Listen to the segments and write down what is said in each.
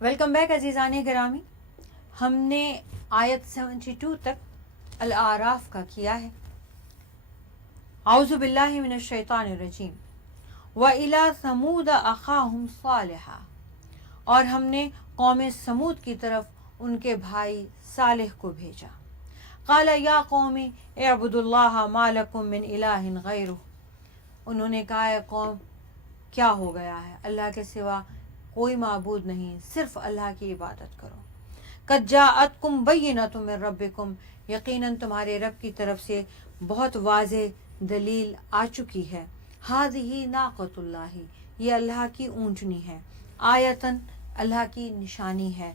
Welcome back अजीज़ान गिरामी। हमने आयत 72 तक अल-आराफ का किया है। आउज़ु बिल्लाहि मिनश शैतानिर रजीम। व इला समूद अखाहुम सालिहा, और हमने कौम समूद की तरफ उनके भाई सालिह को भेजा। क़ाला या कौमी इअबुदुल्लाह मा लकुम मिन इलाहिन गैरुह, उन्होंने कहा है कौम क्या हो गया है, अल्लाह के सिवा कोई माबूद नहीं, सिर्फ अल्लाह की इबादत करो। कद जाअतकुम बय्यिनतुम मिन रब्बिकुम, यकीनन तुम्हारे रब की तरफ से बहुत वाज़ेह दलील आ चुकी है। हाज़िही नाक़तुल्लाही, ये अल्लाह की ऊँटनी है। आयतन, अल्लाह की निशानी है।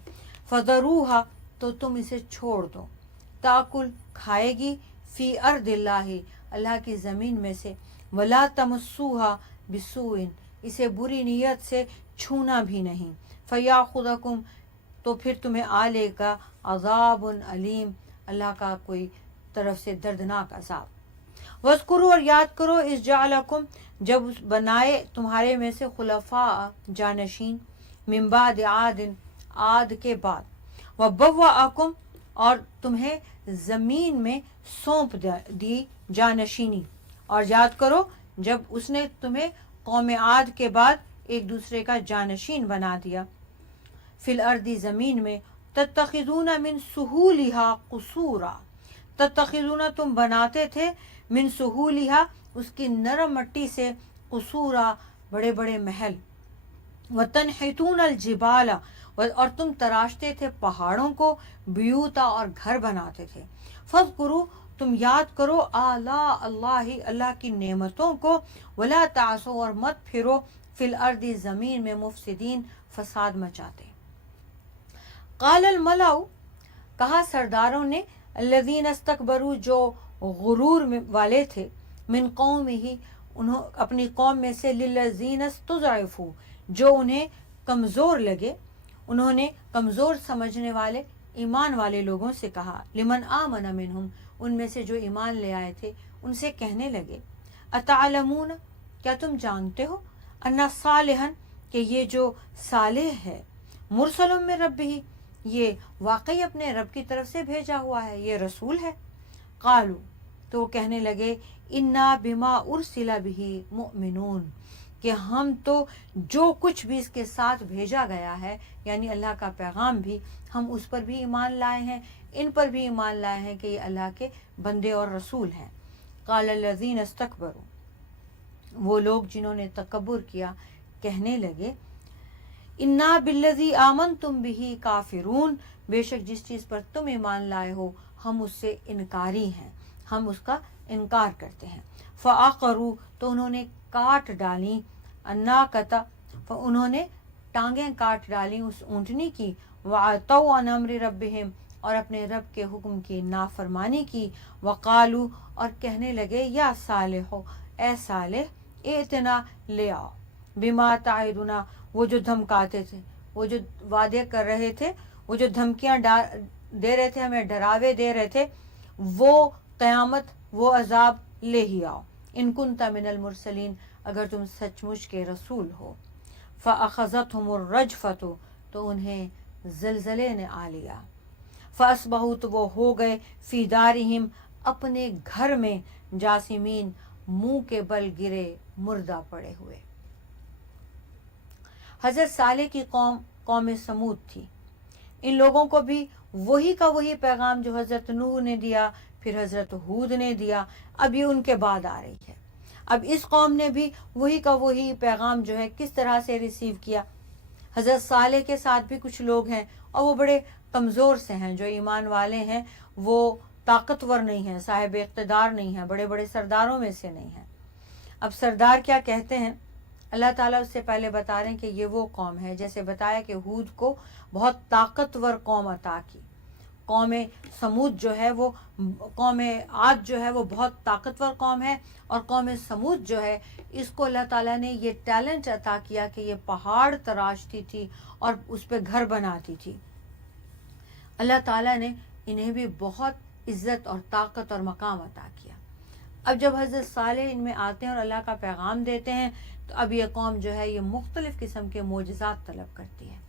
फ़ज़रूहा, तो तुम इसे छोड़ दो। ताकुल, खाएगी। फ़ी अर्दिल्लाही, अल्लाह की ज़मीन में से। वला तमस्सूहा बिसूइन, इसे बुरी नीयत से छूना भी नहीं। फ़याख़ुदकुम, तो फिर तुम्हें आ लेगा अज़ाबुन अलीम, अल्लाह का कोई तरफ से दर्दनाक अज़ाब। वज़कुरू, और याद करो, इस जालकुम, जब उस बनाए तुम्हारे में से खुलफ़ा जानशीन, मिन बाद आदिन, आद के बाद। व बव्वअकुम, और तुम्हें ज़मीन में सौंप दी जानशीनी, और याद करो जब उसने तुम्हें कौम आद के बाद एक दूसरे का जानशीन बना दिया। फिल अर्दी, ज़मीन में। तत्तखिज़ूना मिन सुहूलिहा कुसूरा, तत्तखिज़ूना, तुम बनाते थे, मिन सुहूलिहा, उसकी नरम मट्टी से, कुसूरा, बड़े बड़े महल। व तनहितून अल जिबाला, और तुम तराशते थे पहाड़ों को, बियूता, और घर बनाते थे। फ़ज़कुरू, तुम याद करो, आला अल्लाही, अल्लाह की नेमतों को। वला तासो, और मत फिरो, फिल अर्दी, ज़मीन में, मुफ़सिदीन, फसाद मचाते। क़ालल मलाउ, कहा सरदारों ने, अल्लज़ीन इस्तकबरू, जो गुरूर वाले थे, मिन कौमिही, अपनी कौम में से, लिल्लज़ीन इस्तुज़इफ़ू, जो उन्हें कमज़ोर लगे, उन्होंने कमज़ोर समझने वाले ईमान वाले लोगों से कहा। लिमन आमन मिनहुम, उनमें से जो ईमान ले आए थे उनसे कहने लगे, अतअलमून, क्या तुम जानते हो, अन्ना सालिहन, कि ये जो सालेह है, मुरसलुम मिन रब्बिही, ये वाकई अपने रब की तरफ से भेजा हुआ है, ये रसूल है। कालू, तो वो कहने लगे, इन्ना बिमा उरसिला बिही मुमिनून, कि हम तो जो कुछ भी इसके साथ भेजा गया है, यानी अल्लाह का पैगाम भी, हम उस पर भी ईमान लाए हैं, इन पर भी ईमान लाए हैं कि ये अल्लाह के बंदे और रसूल हैं। क़ालल्लज़ीन इस्तकबरू, वो लोग जिन्होंने तकब्बुर किया, कहने लगे, इन्ना बिल्लज़ी आमनतुम बिही काफ़िरून, बेशक जिस चीज़ पर तुम ईमान लाए हो हम उससे इनकारी हैं, हम उसका इनकार करते हैं। फ़अक़रू, तो उन्होंने काट डाली, अन्नाकता, उन्होंने टांगें काट डाली उस ऊँटनी की। वअतौ अन अम्रि रब्बिहिम, और अपने रब के हुक्म की नाफरमानी की। वक़ालू, और कहने लगे, या सालिहो, ए सालिह, इतना ले आओ, बिमा ताइदुना, वो जो धमकाते थे, वो जो वादे कर रहे थे, वो जो धमकियाँ दे रहे थे, हमें डरावे दे रहे थे, वो क़यामत, वो अजाब ले ही आओ। इन कुन्ता मिनल मुरसलीन, अगर तुम सचमुच के रसूल हो। फ़अख़ज़तहुमुर रजफ़तु, तो उन्हें ज़लज़ले ने आ लिया। फ़अस्बहू, तो वो हो गए, फ़ी दारिहिम, अपने घर में, जासिमीन, मुंह के बल गिरे, मुर्दा पड़े हुए। हज़रत सालेह की कौम समूद थी। इन लोगों को भी वही का वही पैगाम जो हज़रत नूह ने दिया, फिर हज़रत हूद ने दिया, अब ये उनके बाद आ रही है। अब इस कौम ने भी वही का वही पैगाम जो है किस तरह से रिसीव किया। हज़रत सालेह के साथ भी कुछ लोग हैं और वो बड़े कमज़ोर से हैं, जो ईमान वाले हैं वो ताकतवर नहीं हैं, साहिब इक़्तिदार नहीं हैं, बड़े बड़े सरदारों में से नहीं हैं। अब सरदार क्या कहते हैं, अल्लाह ताला उससे पहले बता रहे हैं कि ये वो कौम है, जैसे बताया कि हूद को बहुत ताकतवर कौम अता की। कौम समूद जो है वो, कौम आद जो है वो बहुत ताकतवर कौम है, और कौम समूद जो है इसको अल्लाह ताला ने ये टैलेंट अता किया कि ये पहाड़ तराशती थी और उस पर घर बनाती थी। अल्लाह ताला ने इन्हें भी बहुत इज़्ज़त और ताकत और मकाम अता किया। अब जब हज़रत सालेह इनमें आते हैं और अल्लाह का पैगाम देते हैं, तो अब ये कौम जो है ये मुख्तलिफ़ किस्म के मोजज़ात तलब करती है।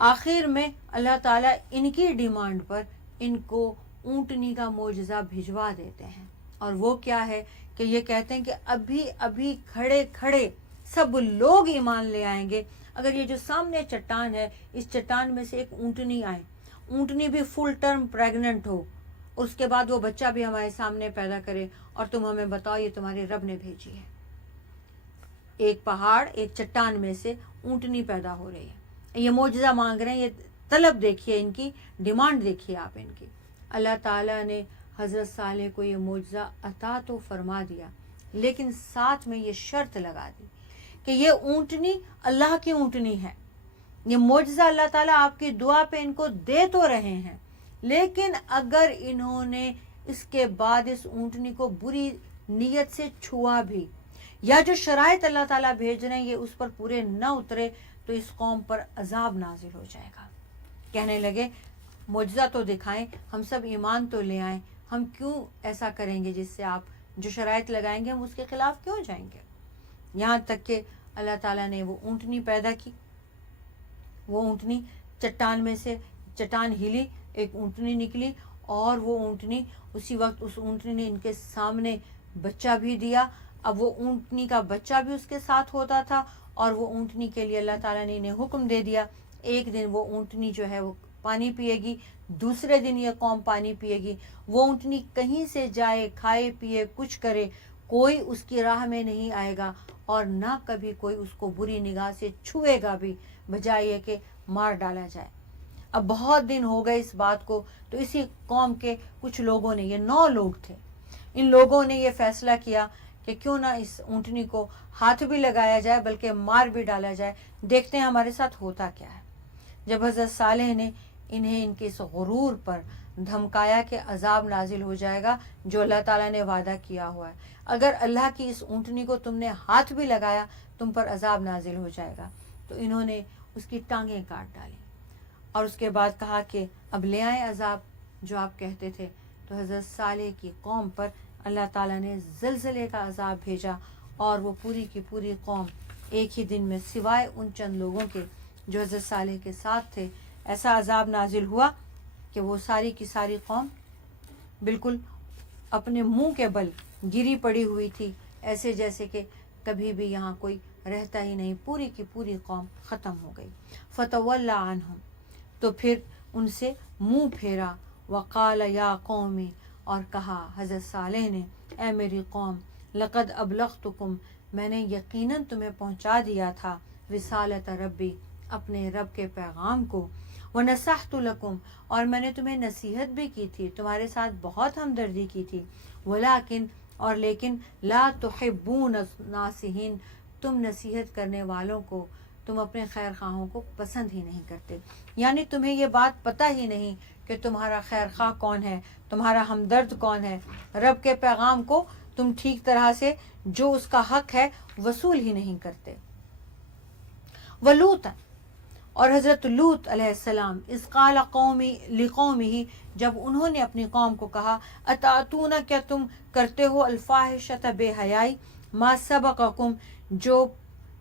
آخر میں اللہ تعالیٰ ان کی ڈیمانڈ پر ان کو اونٹنی کا معجزہ بھجوا دیتے ہیں، اور وہ کیا ہے کہ یہ کہتے ہیں کہ ابھی ابھی کھڑے کھڑے سب لوگ ایمان لے آئیں گے اگر یہ جو سامنے چٹان ہے اس چٹان میں سے ایک اونٹنی آئے، اونٹنی بھی فل ٹرم پریگننٹ ہو، اس کے بعد وہ بچہ بھی ہمارے سامنے پیدا کرے، اور تم ہمیں بتاؤ یہ تمہارے رب نے بھیجی ہے۔ ایک پہاڑ، ایک چٹان میں سے اونٹنی پیدا ہو رہی ہے، یہ معجزہ مانگ رہے ہیں، یہ طلب دیکھیے، ان کی ڈیمانڈ دیکھیے آپ ان کی۔ اللہ تعالیٰ نے حضرت صالح کو یہ معجزہ عطا تو فرما دیا، لیکن ساتھ میں یہ شرط لگا دی کہ یہ اونٹنی اللہ کی اونٹنی ہے، یہ معجزہ اللہ تعالیٰ آپ کی دعا پہ ان کو دے تو رہے ہیں، لیکن اگر انہوں نے اس کے بعد اس اونٹنی کو بری نیت سے چھوا بھی، یا جو شرائط اللہ تعالیٰ بھیج رہے ہیں یہ اس پر پورے نہ اترے، تو اس قوم پر عذاب نازل ہو جائے گا۔ کہنے لگے معجزہ تو دکھائیں، ہم سب ایمان تو لے آئیں، ہم کیوں ایسا کریں گے جس سے آپ جو شرائط لگائیں گے ہم اس کے خلاف کیوں جائیں گے؟ یہاں تک کہ اللہ تعالیٰ نے وہ اونٹنی پیدا کی، وہ اونٹنی چٹان میں سے، چٹان ہلی، ایک اونٹنی نکلی، اور وہ اونٹنی اسی وقت اس اونٹنی نے ان کے سامنے بچہ بھی دیا۔ اب وہ اونٹنی کا بچہ بھی اس کے ساتھ ہوتا تھا، اور وہ اونٹنی کے لیے اللہ تعالیٰ نے انہیں حکم دے دیا، ایک دن وہ اونٹنی جو ہے وہ پانی پیے گی، دوسرے دن یہ قوم پانی پیے گی۔ وہ اونٹنی کہیں سے جائے، کھائے پیے، کچھ کرے، کوئی اس کی راہ میں نہیں آئے گا، اور نہ کبھی کوئی اس کو بری نگاہ سے چھوئے گا بھی، بجائے یہ کہ مار ڈالا جائے۔ اب بہت دن ہو گئے اس بات کو، تو اسی قوم کے کچھ لوگوں نے، یہ 9 لوگ تھے، ان لوگوں نے یہ فیصلہ کیا کہ کیوں نہ اس اونٹنی کو ہاتھ بھی لگایا جائے بلکہ مار بھی ڈالا جائے، دیکھتے ہیں ہمارے ساتھ ہوتا کیا ہے۔ جب حضرت صالح نے انہیں ان کے اس غرور پر دھمکایا کہ عذاب نازل ہو جائے گا جو اللہ تعالیٰ نے وعدہ کیا ہوا ہے، اگر اللہ کی اس اونٹنی کو تم نے ہاتھ بھی لگایا تم پر عذاب نازل ہو جائے گا، تو انہوں نے اس کی ٹانگیں کاٹ ڈالی، اور اس کے بعد کہا کہ اب لے آئیں عذاب جو آپ کہتے تھے۔ تو حضرت صالح کی قوم پر اللہ تعالیٰ نے زلزلے کا عذاب بھیجا، اور وہ پوری کی پوری قوم ایک ہی دن میں، سوائے ان چند لوگوں کے جو حضرت صالح کے ساتھ تھے، ایسا عذاب نازل ہوا کہ وہ ساری کی ساری قوم بالکل اپنے منہ کے بل گری پڑی ہوئی تھی، ایسے جیسے کہ کبھی بھی یہاں کوئی رہتا ہی نہیں، پوری کی پوری قوم ختم ہو گئی۔ فتولی عنہم، تو پھر ان سے منہ پھیرا، وقال یا قومی، اور کہا حضرت صالح نے، اے میری قوم، لقد ابلغتکم، میں نے یقیناً تمہیں پہنچا دیا تھا، رسالت ربی، اپنے رب کے پیغام کو، ونصحت لکم، اور میں نے تمہیں نصیحت بھی کی تھی، تمہارے ساتھ بہت ہمدردی کی تھی، ولیکن، اور لیکن، لا تحبون الناصحین، تم نصیحت کرنے والوں کو، تم اپنے خیر خواہوں کو پسند ہی نہیں کرتے، یعنی تمہیں یہ بات پتہ ہی نہیں کہ تمہارا خیر خواہ کون ہے، تمہارا ہمدرد کون ہے، رب کے پیغام کو تم ٹھیک طرح سے جو اس کا حق ہے وصول ہی نہیں کرتے۔ ولوطا، اور حضرت لوط علیہ السلام، اذ قال قومی لقومہ، جب انہوں نے اپنی قوم کو کہا، اتاتون، کیا تم کرتے ہو، الفاحشۃ، بے حیائی، ما سبقکم، جو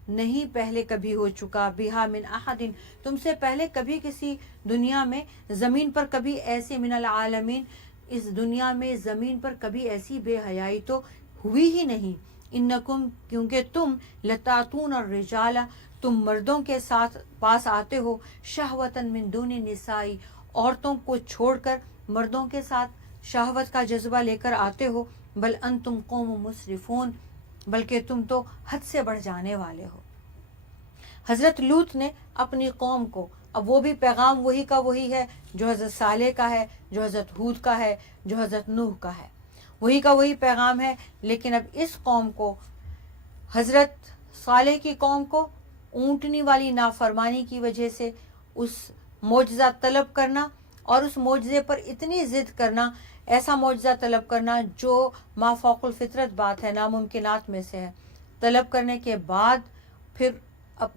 نہیں پہلے کبھی ہو چکا، بہا من احد، تم سے پہلے کبھی کسی دنیا میں، زمین پر کبھی ایسے، من العالمین، اس دنیا میں زمین پر کبھی ایسی بے حیائی تو ہوئی ہی نہیں، انکم، کیونکہ تم، لتاتون الرجال، تم مردوں کے ساتھ پاس آتے ہو، شہوتاً من دون النساء، عورتوں کو چھوڑ کر مردوں کے ساتھ شہوت کا جذبہ لے کر آتے ہو، بل انتم قوم مسرفون، بلکہ تم تو حد سے بڑھ جانے والے ہو۔ حضرت لوط نے اپنی قوم کو، اب وہ بھی پیغام وہی کا وہی ہے جو حضرت صالح کا ہے، جو حضرت ہود کا ہے، جو حضرت نوح کا ہے، وہی کا وہی پیغام ہے، لیکن اب اس قوم کو، حضرت صالح کی قوم کو، اونٹنی والی نافرمانی کی وجہ سے اس معجزہ طلب کرنا، اور اس معجزے پر اتنی ضد کرنا، ایسا معجزہ طلب کرنا جو ما فوق الفطرت بات ہے، ناممکنات میں سے ہے، طلب کرنے کے بعد پھر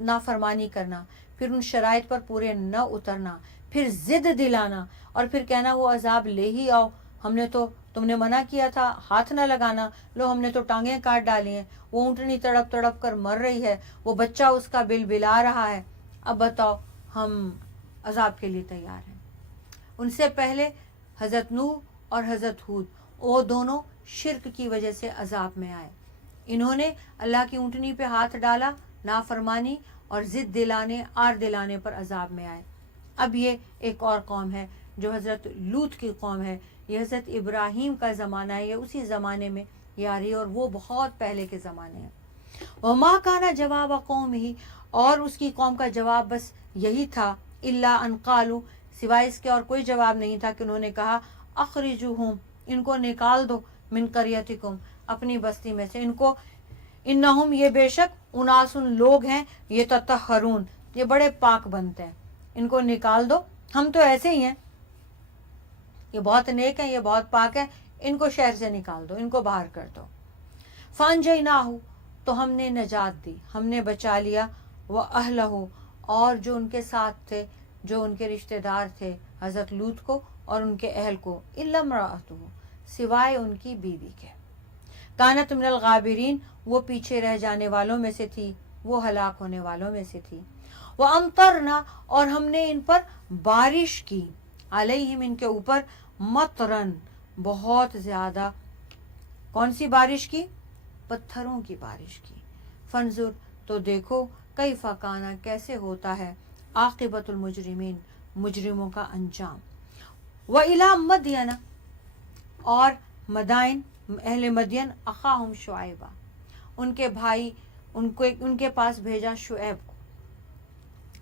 نافرمانی کرنا، پھر ان شرائط پر پورے نہ اترنا، پھر ضد دلانا، اور پھر کہنا وہ عذاب لے ہی آؤ، ہم نے تو، تم نے منع کیا تھا ہاتھ نہ لگانا، لو ہم نے تو ٹانگیں کاٹ ڈالی ہیں، وہ اونٹنی تڑپ تڑپ کر مر رہی ہے، وہ بچہ اس کا بل بلا رہا ہے، اب بتاؤ ہم अजाब के लिए तैयार हैं। उनसे पहले हज़रत नूह और हज़रत हूद, वो दोनों शिर्क की वजह से अजाब में आए। इन्होंने अल्लाह की ऊँटनी पे हाथ डाला, नाफरमानी और ज़िद दिलाने, आर दिलाने पर अजाब में आए। अब ये एक और कौम है जो हज़रत लूत की कौम है। ये हज़रत इब्राहीम का ज़माना है, ये उसी ज़माने में ये आ रही है और वो बहुत पहले के ज़माने हैं। वमा काना जवाब कौम ही, और उसकी कौम का जवाब बस यही था, इल्ला अन क़ालू, सिवाय इसके और कोई जवाब नहीं था कि उन्होंने कहा अखरिजुहुम, इनको निकाल दो, मिन क़रियतिकुम, अपनी बस्ती में से इनको, इन्नहुम, ये बेशक, उनासुन, लोग हैं, ये ततहरून, ये बड़े पाक बनते हैं, इनको निकाल दो, हम तो ऐसे ही हैं, ये बहुत नेक हैं, ये बहुत पाक हैं, इनको शहर से निकाल दो, इनको बाहर कर दो। फ़ानजयनाहु, तो हमने नजात दी, हमने बचा लिया, व अहलहु, और जो उनके साथ थे, जो उनके रिश्तेदार थे, हज़रत लूत को और उनके अहल को, इल्ला इम्राअतुहु, सिवाय उनकी बीवी के, कानत मिनल गाबिरीन, वो पीछे रह जाने वालों में से थी, वो हलाक होने वालों में से थी। व अमतरना, और हमने इन पर बारिश की, अलैहिम, इनके ऊपर, मतरन, बहुत ज़्यादा। कौन सी बारिश की? पत्थरों की बारिश की। फंजुर, तो देखो, कई फ़काना, कैसे होता है, आक़िबतुल मुजरिमीन, मुजरिमों का अंजाम। व इला मदयना, और मदाइन, अहले मदियन, अखाहुम शुआइबा, उनके भाई, उनके पास भेजा शुएब को।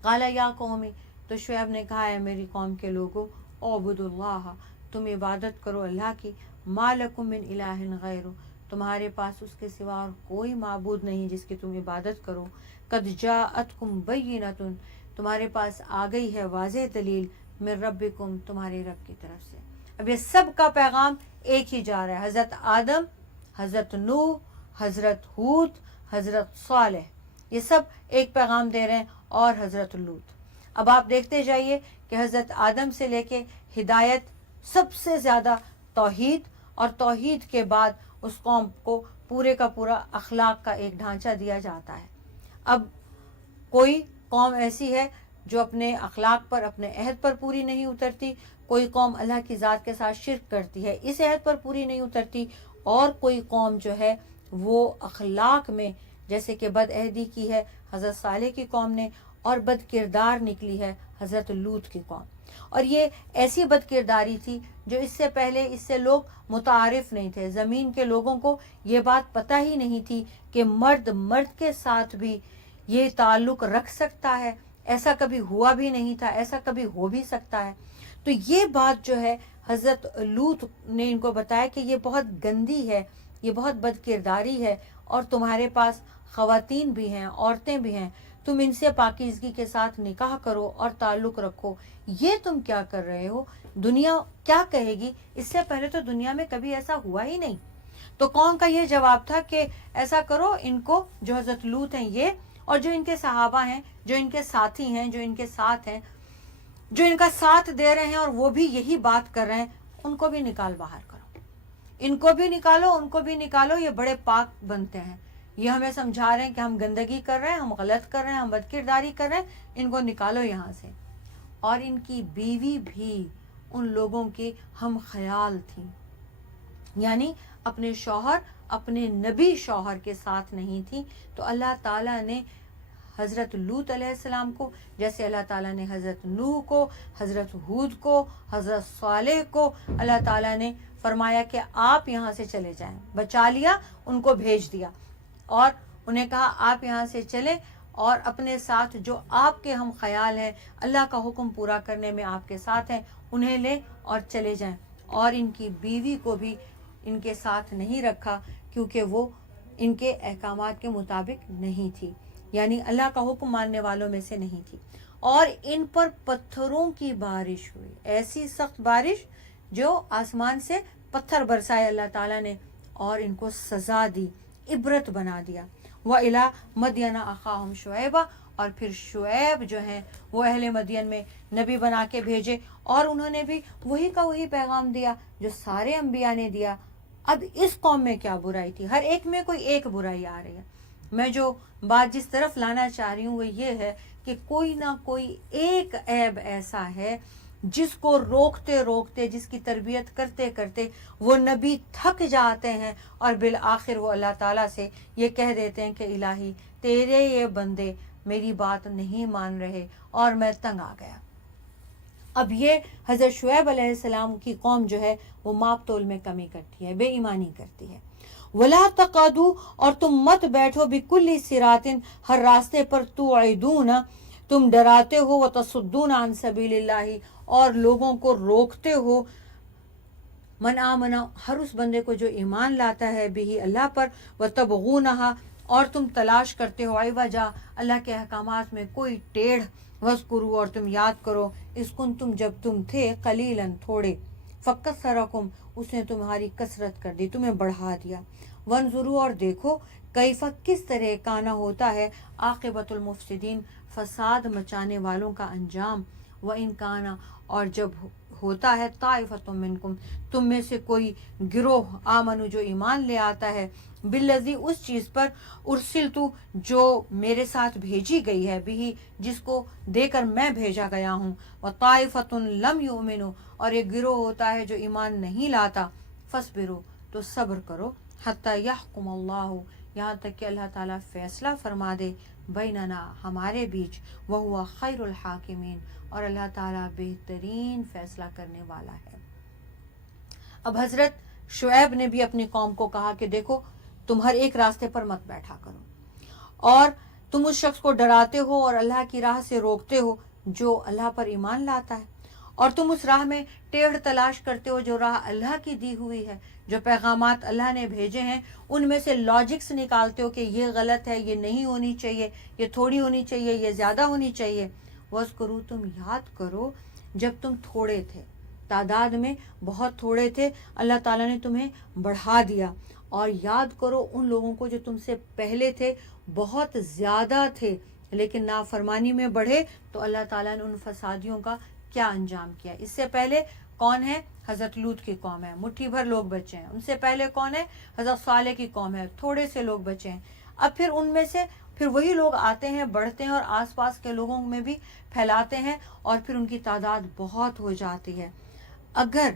काला या कौमी, तो शुएब ने कहा है मेरी कौम के लोगों, ओबुदुल्लाह, तुम इबादत करो अल्लाह की, मालकुम मिन इलाहिन गैरु, तुम्हारे पास उसके सिवा और कोई माबूद नहीं जिसकी तुम इबादत करो। कद जाअतकुम बय्यिनतुन, तुम्हारे पास आ गई है वाज़ेह दलील, मिन रब्बिकुम, तुम्हारे रब की तरफ से। अब ये सब का पैगाम एक ही जा रहा है। हज़रत आदम, हज़रत नूह, हज़रत हूद, हज़रत सालेह, ये सब एक पैगाम दे रहे हैं, और हज़रत लूत। अब आप देखते जाइए कि हज़रत आदम से लेके हिदायत, सबसे ज़्यादा तौहीद, और तौहीद के बाद उस कौम को पूरे का पूरा अखलाक का एक ढांचा दिया जाता है। अब कोई कौम ऐसी है जो अपने अखलाक पर, अपने अहद पर पूरी नहीं उतरती, कोई कौम अल्लाह की ज़ात के साथ शिर्क करती है, इस अहद पर पूरी नहीं उतरती, और कोई कौम जो है वो अखलाक में, जैसे कि बदअहदी की है हज़रत सालेह की कौम ने, और बद किरदार निकली है हज़रत लूत की कौम। और ये ऐसी बद किरदारी थी जो इससे पहले, इससे लोग मुतारिफ नहीं थे, ज़मीन के लोगों को ये बात पता ही नहीं थी कि मर्द मर्द के साथ भी ये ताल्लुक़ रख सकता है, ऐसा कभी हुआ भी नहीं था, ऐसा कभी हो भी सकता है। तो ये बात जो है हज़रत लूत ने इनको बताया कि ये बहुत गंदी है, ये बहुत बद किरदारी है, और तुम्हारे पास ख़वातीन भी हैं, औरतें भी हैं, तुम इनसे पाकीज़गी के साथ निकाह करो और ताल्लुक़ रखो, ये तुम क्या कर रहे हो, दुनिया क्या कहेगी। इससे पहले तो दुनिया में कभी ऐसा हुआ ही नहीं। तो कौम का ये जवाब था कि ऐसा करो, इनको, जो हज़रत लूत हैं ये, और जो इनके सहाबा हैं, जो इनके साथी हैं, जो इनके साथ हैं, जो इनका साथ दे रहे हैं और वो भी यही बात कर रहे हैं, उनको भी निकाल बाहर करो, इनको भी निकालो, उनको भी निकालो, ये बड़े पाक बनते हैं, ये हमें समझा रहे हैं कि हम गंदगी कर रहे हैं, हम गलत कर रहे हैं, हम बदकिरदारी कर रहे हैं, इनको निकालो यहाँ से। और इनकी बीवी भी उन लोगों की हम ख्याल थी, यानी अपने शौहर, अपने नबी शौहर के साथ नहीं थी। तो अल्लाह ताला ने हज़रत लूत अलैहिस्सलाम को, जैसे अल्लाह ताला ने हज़रत नूह को, हज़रत हूद को, हज़रत सालेह को, अल्लाह ताला ने फरमाया कि आप यहाँ से चले जाएं, बचा लिया, उनको भेज दिया, और उन्हें कहा आप यहाँ से चले, और अपने साथ जो आपके हम ख्याल हैं, अल्लाह का हुक्म पूरा करने में आपके साथ हैं, उन्हें ले और चले जाएं। और इनकी बीवी को भी इनके साथ नहीं रखा, क्योंकि वो इनके अहकामात के मुताबिक नहीं थी, यानी अल्लाह का हुक्म मानने वालों में से नहीं थी। और इन पर पत्थरों की बारिश हुई, ऐसी सख्त बारिश जो आसमान से पत्थर बरसाए अल्लाह ताला ने, और इनको सज़ा दी, इबरत बना दिया। व इला मदियना अखाहुम शुएबा, और फिर शुएब जो हैं वो अहले मदियन में नबी बना के भेजे, और उन्होंने भी वही का वही पैगाम दिया जो सारे अम्बिया ने दिया। अब इस कौम में क्या बुराई थी, हर एक में कोई एक बुराई आ रही है। मैं जो बात जिस तरफ लाना चाह रही हूँ वो ये है کہ کوئی نہ کوئی ایک عیب ایسا ہے جس کو روکتے روکتے، جس کی تربیت کرتے کرتے وہ نبی تھک جاتے ہیں اور بالآخر وہ اللہ تعالیٰ سے یہ کہہ دیتے ہیں کہ الہی تیرے یہ بندے میری بات نہیں مان رہے اور میں تنگ آ گیا۔ اب یہ حضرت شعیب علیہ السلام کی قوم جو ہے وہ ماپ تول میں کمی کرتی ہے، بے ایمانی کرتی ہے۔ ولا تقعدوا، اور تم مت بیٹھو بکل صراط، ہر راستے پر، توعدون، تم ڈراتے ہو، وتصدون عن سبیل اللہ، اور لوگوں کو روکتے ہو، من آمنا، ہر اس بندے کو جو ایمان لاتا ہے، بھی اللہ پر، وتبغونہا، اور تم تلاش کرتے ہو، عوجا، اللہ کے احکامات میں کوئی ٹیڑھ، وذکروا، اور تم یاد کرو، اذ کنتم، جب تم تھے، قلیلاً تھوڑے، فکثرکم، اس نے تمہاری کثرت کر دی، تمہیں بڑھا دیا، وانظروا، اور دیکھو، کیف، کس طرح، کانا ہوتا ہے، عاقبۃ المفسدین، فساد مچانے والوں کا انجام، وَإِن کانا، اور جب ہوتا ہے، طائفۃ منکم، تم میں سے کوئی گروہ، آمنو، جو ایمان لے آتا ہے، بالذی، اس چیز پر، ارسلتو، جو میرے ساتھ بھیجی گئی ہے، بھی، جس کو دے کر میں بھیجا گیا ہوں، وطائفۃ لم یؤمنو، اور ایک گروہ ہوتا ہے جو ایمان نہیں لاتا، فاصبروا، تو صبر کرو، حتی یحکم اللہ، یہاں تک کہ اللہ تعالیٰ فیصلہ فرما دے، بیننا، ہمارے بیچ، وہو خیر الحاکمین، اور اللہ تعالیٰ بہترین فیصلہ کرنے والا ہے۔ اب حضرت شعیب نے بھی اپنی قوم کو کہا کہ دیکھو، تم ہر ایک راستے پر مت بیٹھا کرو، اور تم اس شخص کو ڈراتے ہو اور اللہ کی راہ سے روکتے ہو جو اللہ پر ایمان لاتا ہے، اور تم اس راہ میں ٹیڑھ تلاش کرتے ہو جو راہ اللہ کی دی ہوئی ہے، جو پیغامات اللہ نے بھیجے ہیں، ان میں سے لاجکس نکالتے ہو کہ یہ غلط ہے، یہ نہیں ہونی چاہیے، یہ تھوڑی ہونی چاہیے، یہ زیادہ ہونی چاہیے۔ وَاذْكُرُوا، تم یاد کرو، جب تم تھوڑے تھے، تعداد میں بہت تھوڑے تھے، اللہ تعالیٰ نے تمہیں بڑھا دیا، اور یاد کرو ان لوگوں کو جو تم سے پہلے تھے، بہت زیادہ تھے، لیکن نافرمانی میں بڑھے تو اللہ تعالیٰ نے ان فسادیوں کا کیا انجام کیا۔ اس سے پہلے کون ہے؟ حضرت لوط کی قوم ہے، مٹھی بھر لوگ بچے ہیں۔ ان سے پہلے کون ہے؟ حضرت صالح کی قوم ہے، تھوڑے سے لوگ بچے ہیں۔ اب پھر ان میں سے پھر وہی لوگ آتے ہیں، بڑھتے ہیں، اور آس پاس کے لوگوں میں بھی پھیلاتے ہیں، اور پھر ان کی تعداد بہت ہو جاتی ہے۔ اگر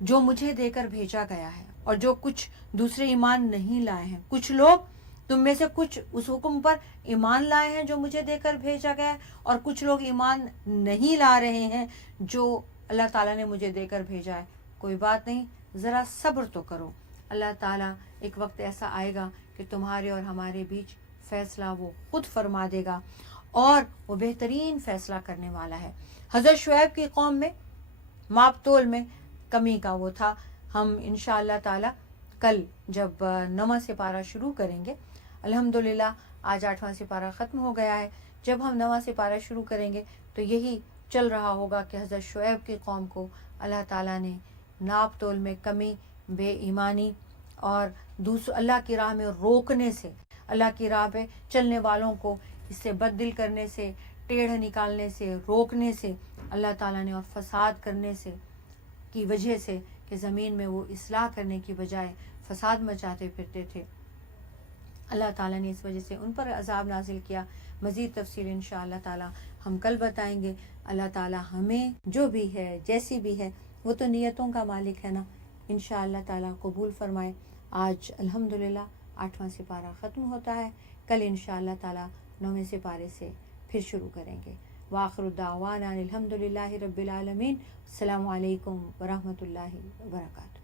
جو مجھے دے کر بھیجا گیا ہے، اور جو کچھ دوسرے ایمان نہیں لائے ہیں، کچھ لوگ تم میں سے کچھ اس حکم پر ایمان لائے ہیں جو مجھے دے کر بھیجا گیا ہے، اور کچھ لوگ ایمان نہیں لا رہے ہیں جو اللہ تعالیٰ نے مجھے دے کر بھیجا ہے، کوئی بات نہیں، ذرا صبر تو کرو، اللہ تعالیٰ ایک وقت ایسا آئے گا کہ تمہارے اور ہمارے بیچ فیصلہ وہ خود فرما دے گا، اور وہ بہترین فیصلہ کرنے والا ہے۔ حضرت شعیب کی قوم میں ماپ تول میں کمی کا وہ تھا۔ ہم انشاءاللہ تعالیٰ کل جب 9واں سپارہ شروع کریں گے، الحمدللہ آج 8واں سپارہ ختم ہو گیا ہے، جب ہم 9واں سپارہ شروع کریں گے تو یہی چل رہا ہوگا کہ حضرت شعیب کی قوم کو اللہ تعالیٰ نے ناپ تول میں کمی، بے ایمانی، اور اللہ کی راہ میں روکنے سے، اللہ کی راہ پہ چلنے والوں کو اس سے بد دل کرنے سے، ٹیڑھ نکالنے سے، روکنے سے، اللہ تعالیٰ نے، اور فساد کرنے سے کی وجہ سے کہ زمین میں وہ اصلاح کرنے کی بجائے فساد مچاتے پھرتے تھے، اللہ تعالیٰ نے اس وجہ سے ان پر عذاب نازل کیا۔ مزید تفصیل انشاءاللہ تعالیٰ ہم کل بتائیں گے۔ اللہ تعالیٰ ہمیں جو بھی ہے، جیسی بھی ہے، وہ تو نیتوں کا مالک ہے نا، انشاءاللہ تعالیٰ قبول فرمائے۔ آج الحمدللہ 8واں سپارہ ختم ہوتا ہے، کل انشاءاللہ تعالیٰ 9ویں سپارے سے پھر شروع کریں گے۔ وآخر دعوانا الحمدللہ رب العالمین۔ السلام علیکم ورحمۃ اللہ وبرکاتہ۔